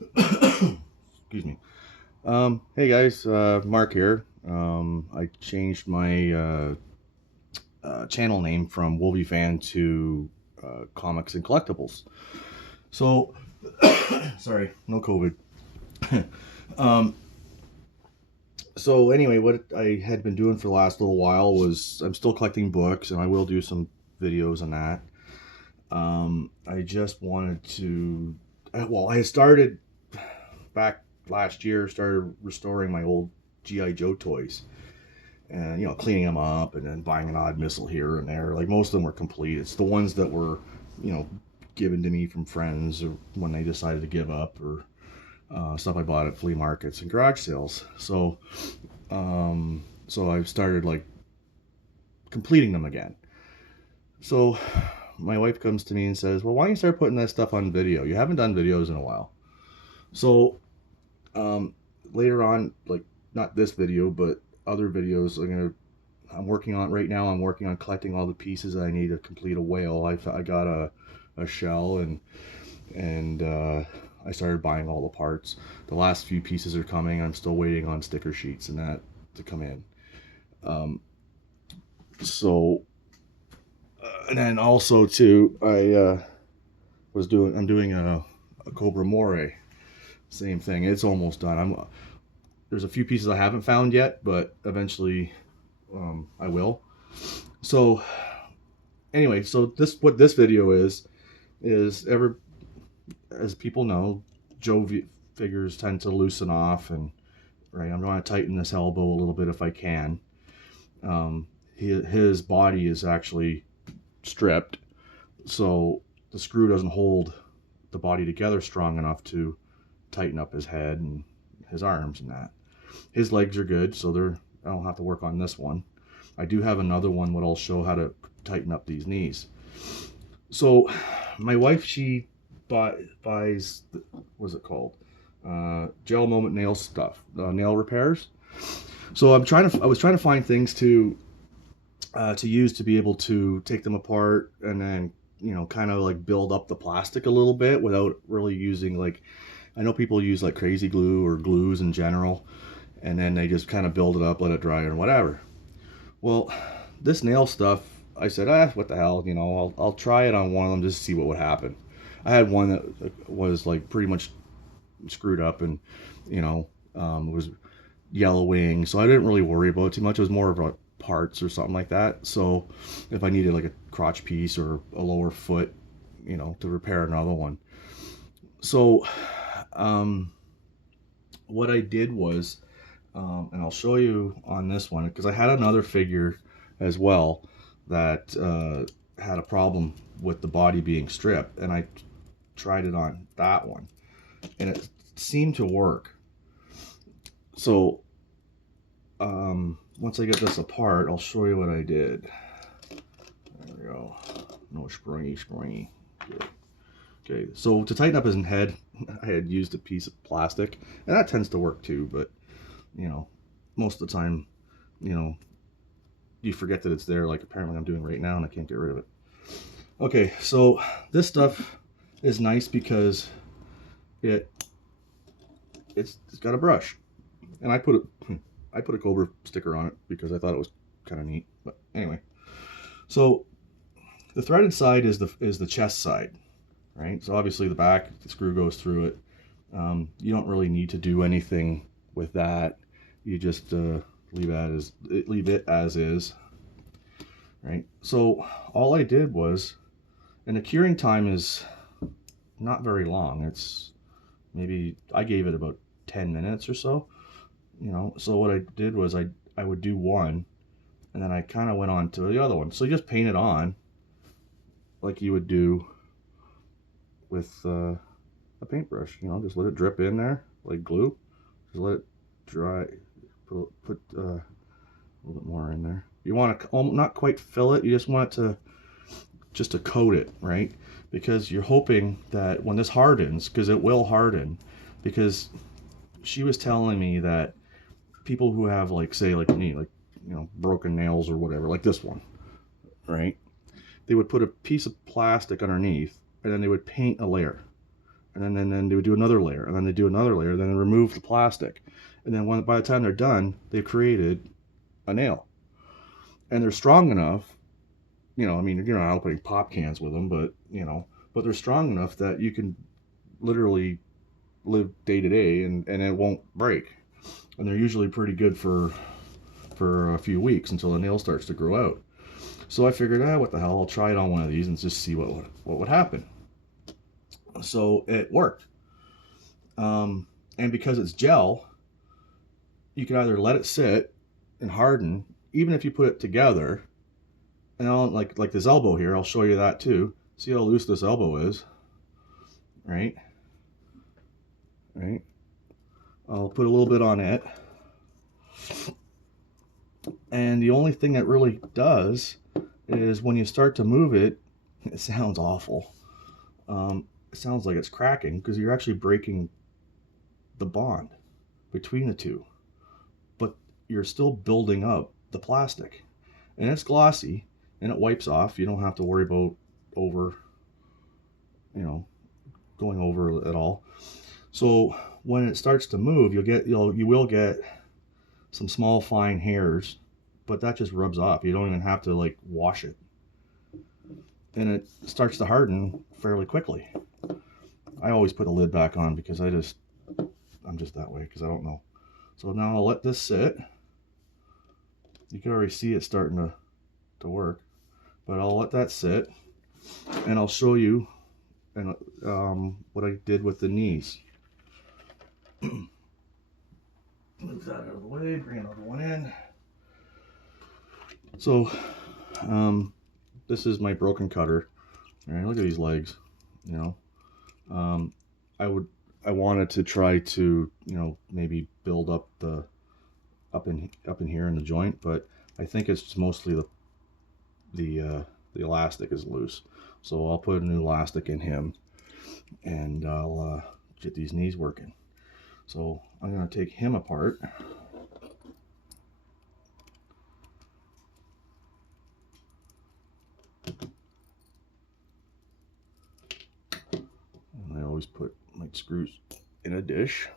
Excuse me. Hey guys, Mark here. I changed my channel name from Wolby Fan to Comics and Collectibles. So, sorry, no COVID. um, so anyway, what I had been doing for the last little while was I'm still collecting books, and I will do some videos on that. I just wanted to. Well, I started back last year. Started restoring my old GI Joe toys, and cleaning them up, and then buying an odd missile here and there. Like most of them were complete. It's the ones that were, you know, given to me from friends or when they decided to give up, or stuff I bought at flea markets and garage sales. So I started like completing them again. So my wife comes to me and says, "Well, why don't you start putting that stuff on video? You haven't done videos in a while." So um, later on, like not this video, but other videos, I'm working on right now. I'm working on collecting all the pieces that I need to complete a whale. I got a shell, and I started buying all the parts. The last few pieces are coming. I'm still waiting on sticker sheets and that to come in. Um, so and then also too, I'm doing a Cobra Moray. Same thing. It's almost done. There's a few pieces I haven't found yet, but eventually I will. So anyway, so this video is ever as people know, Joe figures tend to loosen off, and right, I'm going to tighten this elbow a little bit if I can. His body is actually stripped, so the screw doesn't hold the body together strong enough to tighten up his head and his arms and that. His legs are good, so I don't have to work on this one. I do have another one what I'll show how to tighten up these knees. So my wife, she buys, what's it called? Gel Moment nail stuff, nail repairs. So I was trying to find things to use to be able to take them apart and then kind of like build up the plastic a little bit without really using, like, I know people use like crazy glue or glues in general, and then they just kind of build it up, let it dry, and whatever. Well, this nail stuff, I said, what the hell, I'll try it on one of them just to see what would happen. I had one that was like pretty much screwed up, and it was yellowing, so I didn't really worry about it too much. It was more about parts or something like that. So if I needed like a crotch piece or a lower foot, to repair another one. So what I did was, and I'll show you on this one because I had another figure as well that had a problem with the body being stripped, and I tried it on that one, and it seemed to work. So once I get this apart, I'll show you what I did. There we go. No springy. Good. Okay, so to tighten up his head, I had used a piece of plastic, and that tends to work too, but most of the time, you forget that it's there, like apparently I'm doing right now, and I can't get rid of it. Okay, so this stuff is nice because it's got a brush, and I put a Cobra sticker on it because I thought it was kind of neat. But anyway, so the threaded side is the chest side, right? So obviously the back, the screw goes through it. You don't really need to do anything with that. You just leave it as is, right? So all I did was, and the curing time is not very long. It's maybe, I gave it about 10 minutes or so. So what I did was I would do one, and then I kind of went on to the other one. So you just paint it on like you would do with a paintbrush. Just let it drip in there like glue. Just let it dry. Put a little bit more in there. You want to not quite fill it. You just want it to coat it, right? Because you're hoping that when this hardens, because it will harden, because she was telling me that people who have, like, say like me, like, broken nails or whatever, like this one, right? They would put a piece of plastic underneath, and then they would paint a layer, then they would do another layer, and then they do another layer, then they remove the plastic, and then by the time they're done, they've created a nail, and they're strong enough. I mean, you're not opening pop cans with them, but but they're strong enough that you can literally live day to day, and it won't break, and they're usually pretty good for a few weeks until the nail starts to grow out. So I figured, what the hell, I'll try it on one of these and just see what would happen. So it worked. And because it's gel, you can either let it sit and harden, even if you put it together. And like this elbow here, I'll show you that too. See how loose this elbow is, right? Right. I'll put a little bit on it. And the only thing that really does is when you start to move it, it sounds awful. It sounds like it's cracking because you're actually breaking the bond between the two, but you're still building up the plastic, and it's glossy and it wipes off. You don't have to worry about going over at all. So when it starts to move, you will get some small fine hairs, but that just rubs off. You don't even have to like wash it, and it starts to harden fairly quickly. I always put the lid back on because I'm just that way because I don't know. So now I'll let this sit. You can already see it starting to work, but I'll let that sit, and I'll show you what I did with the knees. Move that out of the way, bring another one in. So this is my broken cutter. All right, look at these legs. I wanted to try to maybe build up up in here in the joint, but I think it's mostly the elastic is loose. So I'll put a new elastic in him, and I'll get these knees working. So I'm going to take him apart. And I always put my screws in a dish.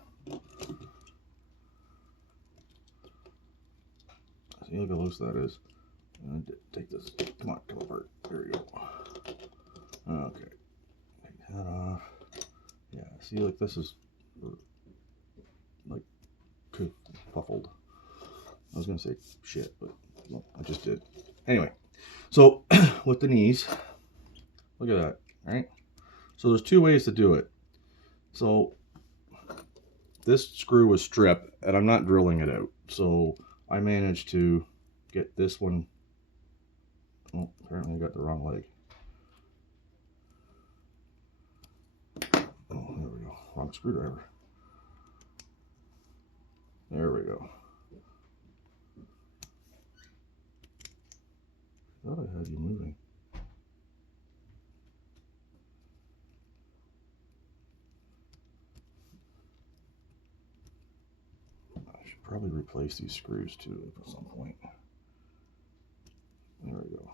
See, look how loose that is. I'm gonna take this. Come apart. There we go. Okay. Take that off. Yeah, see, like this is like puffled. I was gonna say shit, but no, I just did. Anyway, so with the knees, look at that, right? So there's two ways to do it. So this screw was stripped, and I'm not drilling it out. So I managed to get this one. Oh, apparently I got the wrong leg. Oh, there we go. Wrong screwdriver. There we go. I thought I had you moving. I should probably replace these screws too at some point. There we go.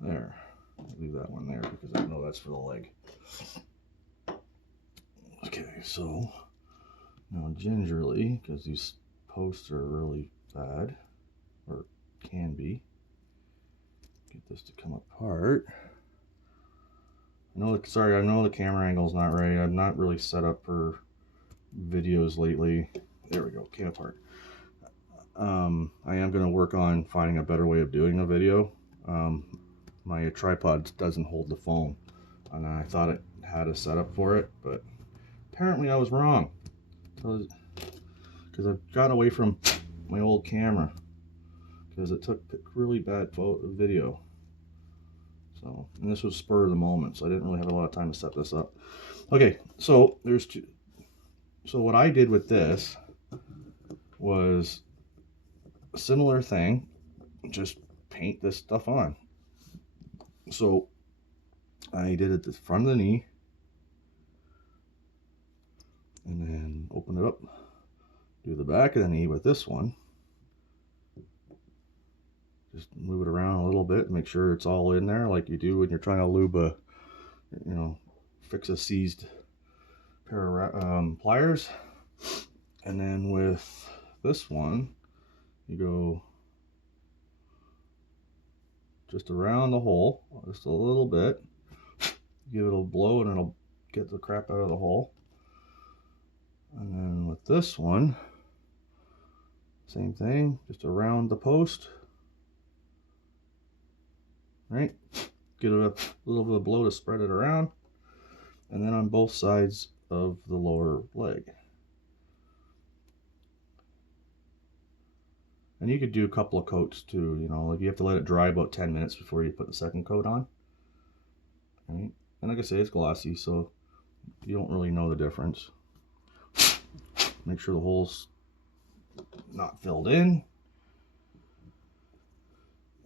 There. I'll leave that one there because I know that's for the leg. Okay, so now gingerly, because these posts are really bad, or can be, get this to come apart. I know the camera angle's not right. I'm not really set up for videos lately. There we go, came apart. I am going to work on finding a better way of doing a video. My tripod doesn't hold the phone, and I thought it had a setup for it, but apparently I was wrong, because I've got away from my old camera because it took really bad video. So, and this was spur of the moment, so I didn't really have a lot of time to set this up. Okay, so there's two. So what I did with this was a similar thing, just paint this stuff on. So I did it at the front of the knee, and then open it up, do the back of the knee with this one. Just move it around a little bit, make sure it's all in there like you do when you're trying to lube a fix a seized pair of pliers. And then with this one, you go just around the hole, just a little bit. Give it a blow and it'll get the crap out of the hole. And then with this one, same thing, just around the post. Right? Get it a little bit of blow to spread it around. And then on both sides of the lower leg. And you could do a couple of coats too, you know, like you have to let it dry about 10 minutes before you put the second coat on. Right? And like I say, it's glossy, so you don't really know the difference. Make sure the hole's not filled in.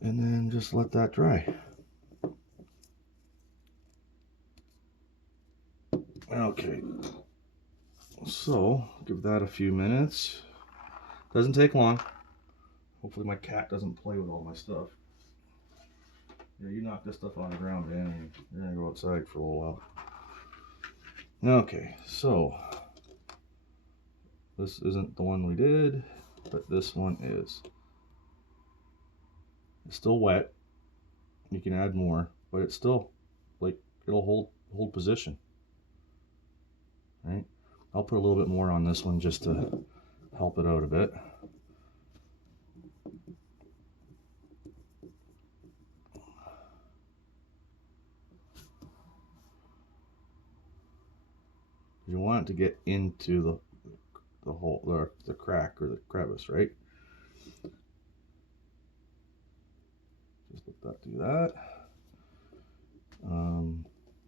And then just let that dry. Okay, so give that a few minutes. Doesn't take long. Hopefully my cat doesn't play with all my stuff. Yeah, you knock this stuff on the ground, man, and you're gonna go outside for a little while. Okay, so this isn't the one we did, but this one is. It's still wet. You can add more, but it's still like it'll hold position. Right? I'll put a little bit more on this one just to help it out a bit. You want it to get into the hole, or the crack, or the crevice, right? Just let that do that.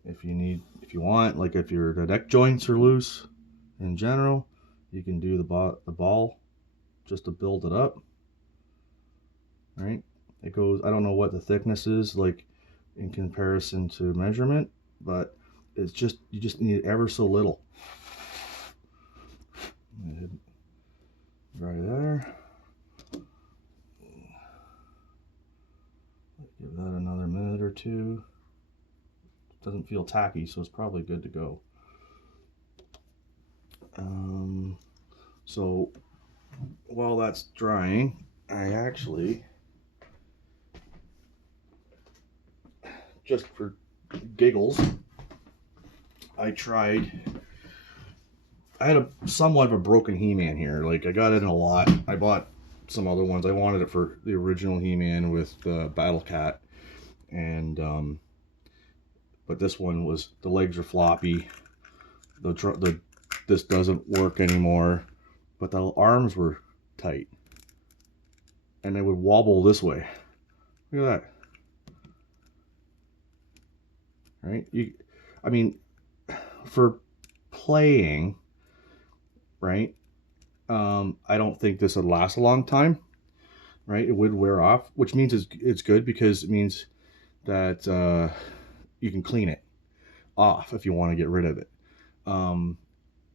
If you want, like if the deck joints are loose in general, you can do the ball just to build it up. Right? It goes, I don't know what the thickness is like in comparison to measurement, but it's just, you just need ever so little. Dry there. Give that another minute or two. It doesn't feel tacky, so it's probably good to go. So while that's drying, I actually, just for giggles, I had somewhat of a broken He-Man here. Like I got it in a lot. I bought some other ones. I wanted it for the original He-Man with the Battle Cat, and but this one was, the legs are floppy. This doesn't work anymore, but the arms were tight, and they would wobble this way. Look at that. Right? I mean, for playing, right? I don't think this would last a long time, right? It would wear off, which means it's good, because it means that you can clean it off if you want to get rid of it.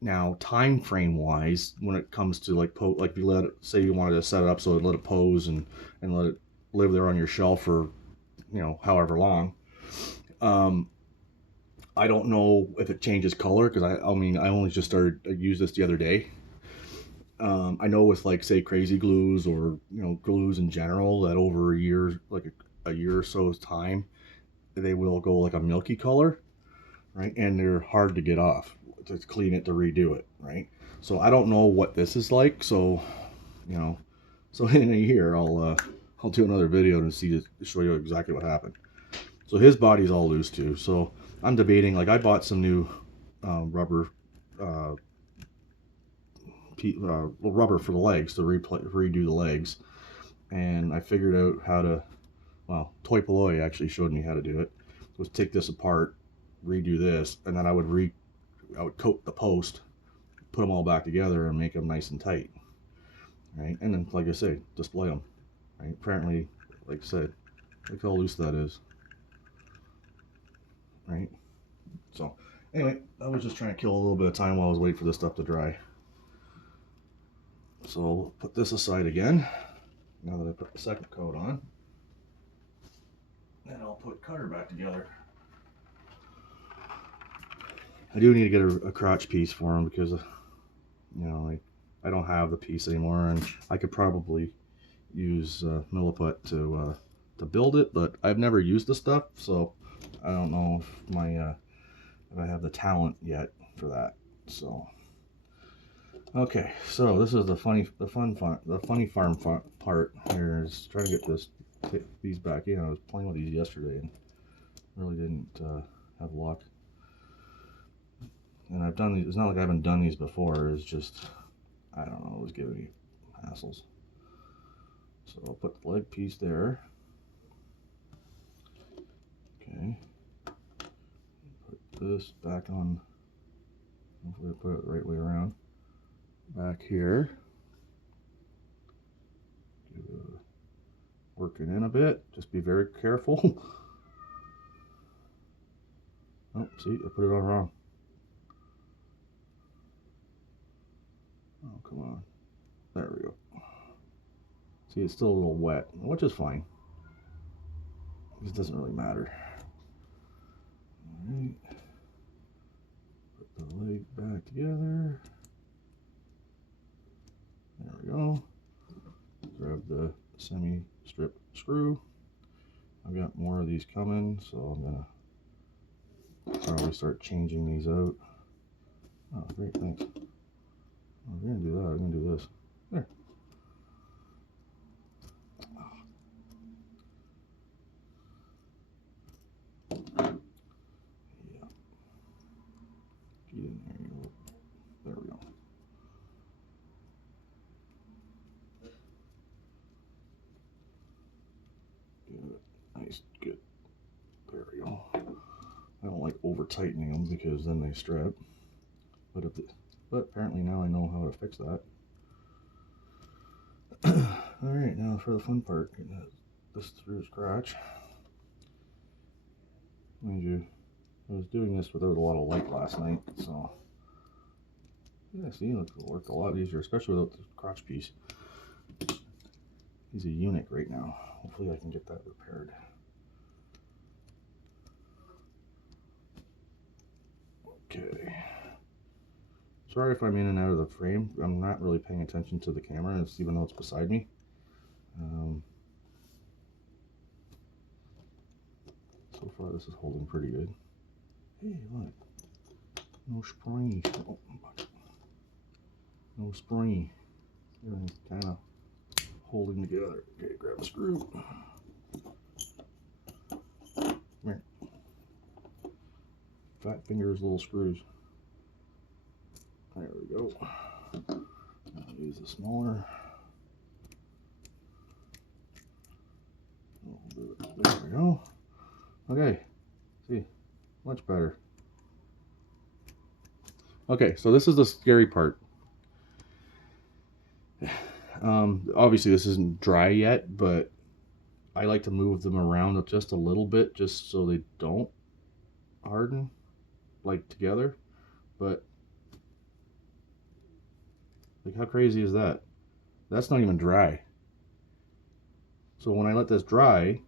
Now, time frame wise, when it comes to like you say you wanted to set it up so it let it pose and let it live there on your shelf for, you know, however long. I don't know if it changes color, because I mean I only just started to use this the other day. I know with like say crazy glues, or you know, glues in general, that over a year, like a year or so's time, they will go like a milky color, right? And they're hard to get off, to clean it, to redo it, right? So I don't know what this is like. So, you know, so in a year I'll do another video to show you exactly what happened. So his body's all loose too. So I'm debating, like I bought some new rubber rubber for the legs to redo the legs, and I figured out how to, well, Toy Polloi actually showed me how to do it. Was take this apart, redo this, and then I would coat the post, put them all back together, and make them nice and tight, right? And then, like I say, display them, right? Apparently, like I said, look how loose that is, right? So anyway, I was just trying to kill a little bit of time while I was waiting for this stuff to dry. So we'll put this aside again, now that I put the second coat on. And I'll put cutter back together. I do need to get a crotch piece for him because, you know, I don't have the piece anymore, and I could probably use Milliput to build it, but I've never used the stuff, so I don't know if if I have the talent yet for that. So okay, so this is the funny farm part here, is trying to get these back in. I was playing with these yesterday and really didn't have luck. And I've done these. It's not like I haven't done these before. It's just, I don't know, it was giving me hassles. So I'll put the leg piece there. Okay. Put this back on. Hopefully I put it the right way around. Back here. Work it in a bit. Just be very careful. Oh, see, I put it on wrong. Oh, come on. There we go. See, it's still a little wet, which is fine. It doesn't really matter. Alright. Put the leg back together. There we go. Grab the semi-strip screw. I've got more of these coming, so I'm gonna probably start changing these out. Oh, great, thanks. Oh, we're gonna do that. I'm gonna do this. There. Yeah. Get in there. There we go. Good. Nice. Good. There we go. I don't like over tightening them because then they strip. But apparently now I know how to fix that. Alright, now for the fun part. Get this through scratch. Mind you, I was doing this without a lot of light last night, so yeah, see, it worked a lot easier, especially without the crotch piece. He's a eunuch right now. Hopefully I can get that repaired. Okay. Sorry if I'm in and out of the frame. I'm not really paying attention to the camera, even though it's beside me. So far this is holding pretty good. Hey, look. No spring. Oh, no spring. Everything's kind of holding together. Okay, grab a screw. Come here. Fat fingers, little screws. There we go. I'll use a smaller. There we go. Okay, see, much better. Okay, so this is the scary part. Obviously this isn't dry yet, but I like to move them around just a little bit just so they don't harden like together. But like, how crazy is that? That's not even dry. So when I let this dry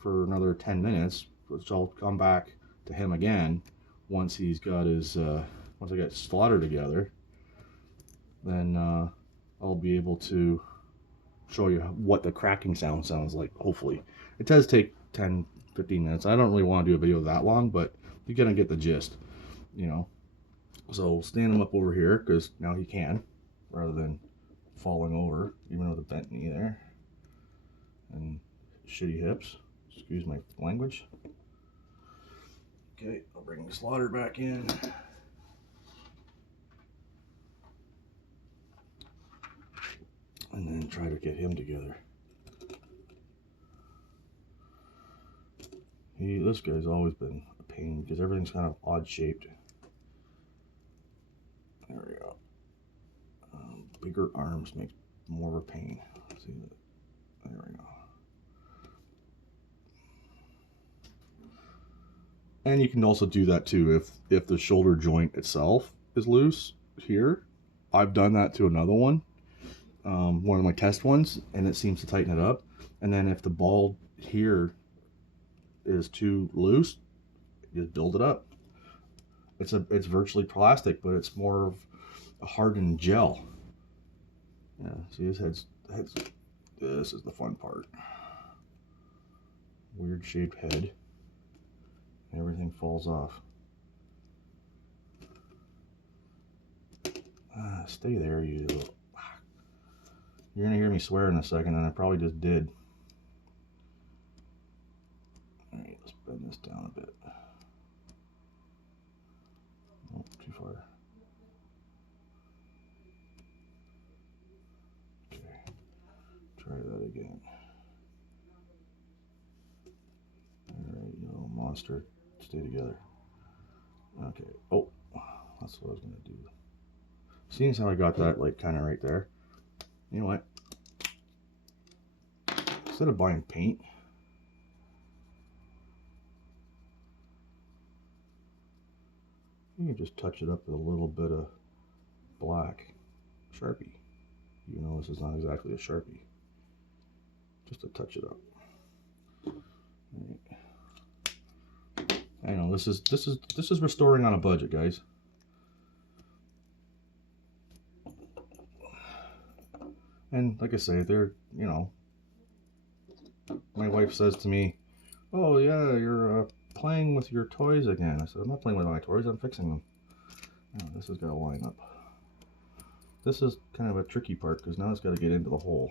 for another 10 minutes, which I'll come back to him again once he's got his once I get slaughter together, then I'll be able to show you what the cracking sounds like. Hopefully it does take 10-15 minutes. I don't really want to do a video that long, but you're gonna get the gist, you know. So stand him up over here because now he can, rather than falling over, even with a bent knee there and shitty hips. Excuse my language. Okay, I'll bring the slaughter back in. And then try to get him together. This guy's always been a pain because everything's kind of odd shaped. There we go. Bigger arms make more of a pain. See that? There we go. And you can also do that too if the shoulder joint itself is loose here. I've done that to another one. One of my test ones, and it seems to tighten it up. And then if the ball here is too loose, just build it up. it's virtually plastic, but it's more of a hardened gel. Yeah, see, his head's this is the fun part. Weird shaped head. Everything falls off. Stay there, you little... You're gonna hear me swear in a second, and I probably just did. Alright, let's bend this down a bit. Oh, too far. Okay, try that again. Alright, you little monster, stay together. Okay, oh, that's what I was gonna do. Seeing as how I got that, like, kind of right there, you know what? Instead of buying paint, you can just touch it up with a little bit of black Sharpie. Even though this is not exactly a Sharpie, just to touch it up. Right. I know this is restoring on a budget, guys. And like I say, they're, you know, my wife says to me, "Oh yeah, you're playing with your toys again." I said, "I'm not playing with my toys. I'm fixing them." Oh, this has got to line up. This is kind of a tricky part because now it's got to get into the hole.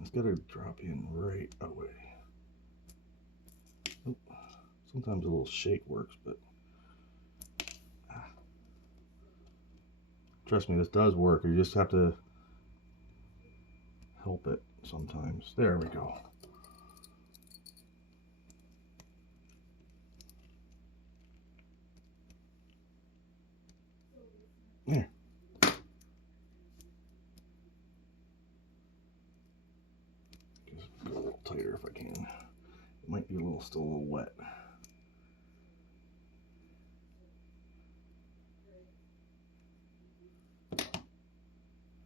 It's got to drop in right away. Oop. Sometimes a little shake works, but trust me, this does work. You just have to help it sometimes. There we go. There. Just go a little tighter if I can. It might be still a little wet.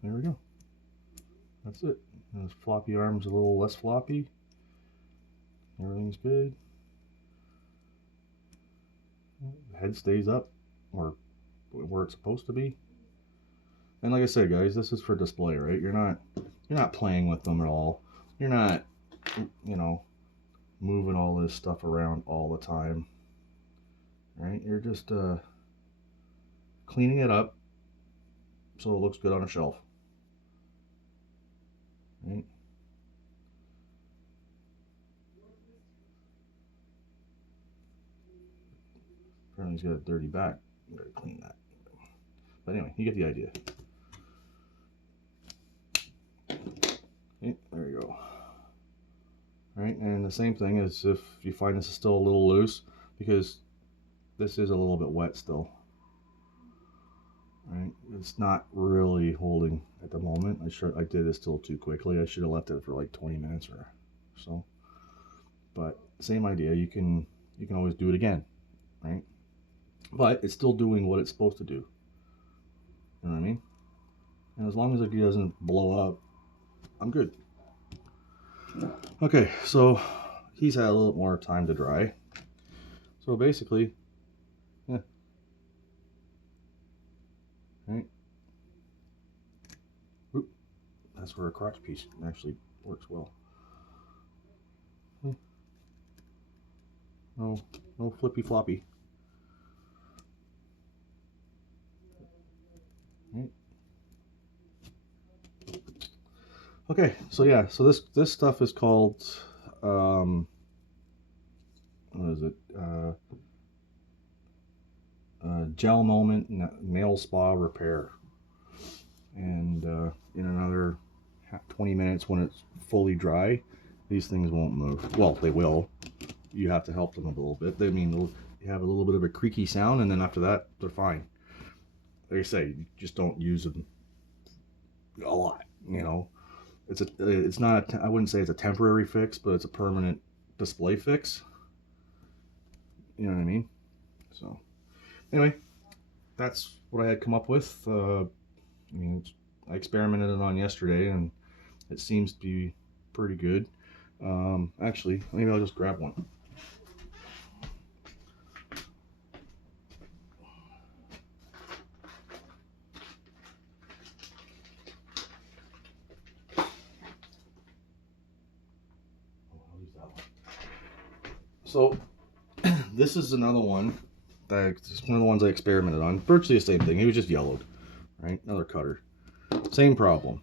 There we go. That's it. And this floppy arm's a little less floppy. Everything's good. The head stays up or where it's supposed to be. And like I said, guys, this is for display, right? You're not playing with them at all. You're not, you know, moving all this stuff around all the time, right? You're just cleaning it up so it looks good on a shelf, right? Apparently he's got a dirty back. I'm gonna clean that. But anyway, you get the idea. Okay, there you go. Right, and the same thing is if you find this is still a little loose, because this is a little bit wet still. Right, it's not really holding at the moment. I did this still too quickly. I should have left it for like 20 minutes or so. But same idea. You can always do it again, right? But it's still doing what it's supposed to do. You know what I mean? And as long as it doesn't blow up, I'm good. Okay, so he's had a little more time to dry. So basically, yeah. Right. Oop. That's where a crotch piece actually works well. No flippy floppy. Right. Okay, so yeah, so this stuff is called what is it? Gel Moment Nail Spa Repair. And in another 20 minutes, when it's fully dry, these things won't move. Well, they will. You have to help them a little bit. They you have a little bit of a creaky sound, and then after that, they're fine. Like I say, you just don't use them a lot. You know, it's not. I wouldn't say it's a temporary fix, but it's a permanent display fix. You know what I mean? So, anyway, that's what I had come up with. I mean, I experimented it on yesterday, and it seems to be pretty good. Actually, maybe I'll just grab one. So this is another one it's one of the ones I experimented on. Virtually the same thing. It was just yellowed, right? Another cutter. Same problem.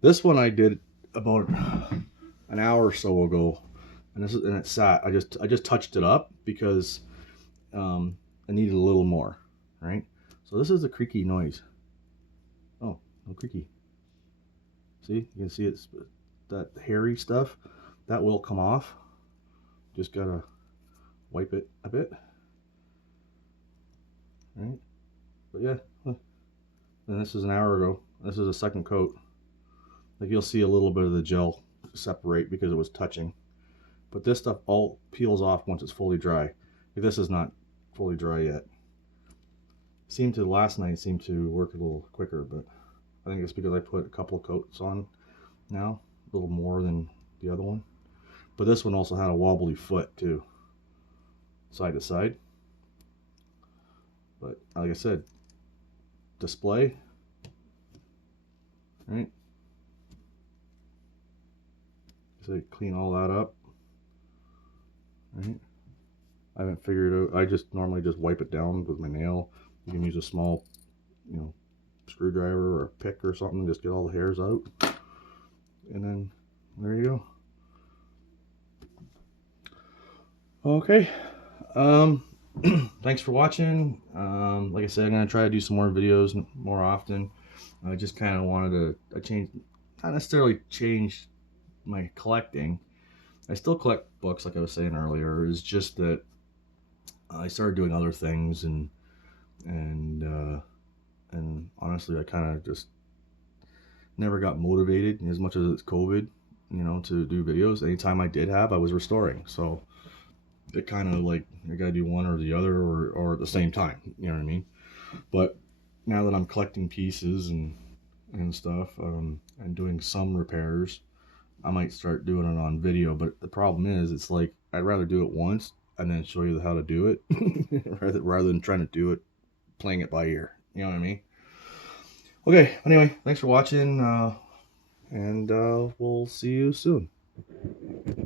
This one I did about an hour or so ago, and it sat. I just touched it up because I needed a little more, right? So this is the creaky noise. Oh, no creaky. See, you can see it's that hairy stuff that will come off. Just gotta wipe it a bit, right? But yeah, and this is an hour ago. This is a second coat. Like you'll see a little bit of the gel separate because it was touching, but this stuff all peels off once it's fully dry. Like this is not fully dry yet. Last night seemed to work a little quicker, but I think it's because I put a couple of coats on now, a little more than the other one. But this one also had a wobbly foot too, side to side. But like I said, display, right? So clean all that up, right? I haven't figured out. I just normally just wipe it down with my nail. You can use a small, screwdriver or a pick or something. Just get all the hairs out, and then there you go. Okay. Thanks for watching. Like I said, I'm gonna try to do some more videos more often. I just kind of wanted to not necessarily change my collecting. I still collect books, like I was saying earlier. It's just that I started doing other things, and honestly, I kind of just never got motivated as much as it's COVID, to do videos. Anytime I did have, I was restoring. So it kind of like I gotta do one or the other, or at the same time. You know what I mean? But now that I'm collecting pieces and stuff, and doing some repairs, I might start doing it on video. But the problem is, it's like I'd rather do it once and then show you how to do it rather than trying to do it playing it by ear. You know what I mean? Okay, anyway, thanks for watching, and we'll see you soon.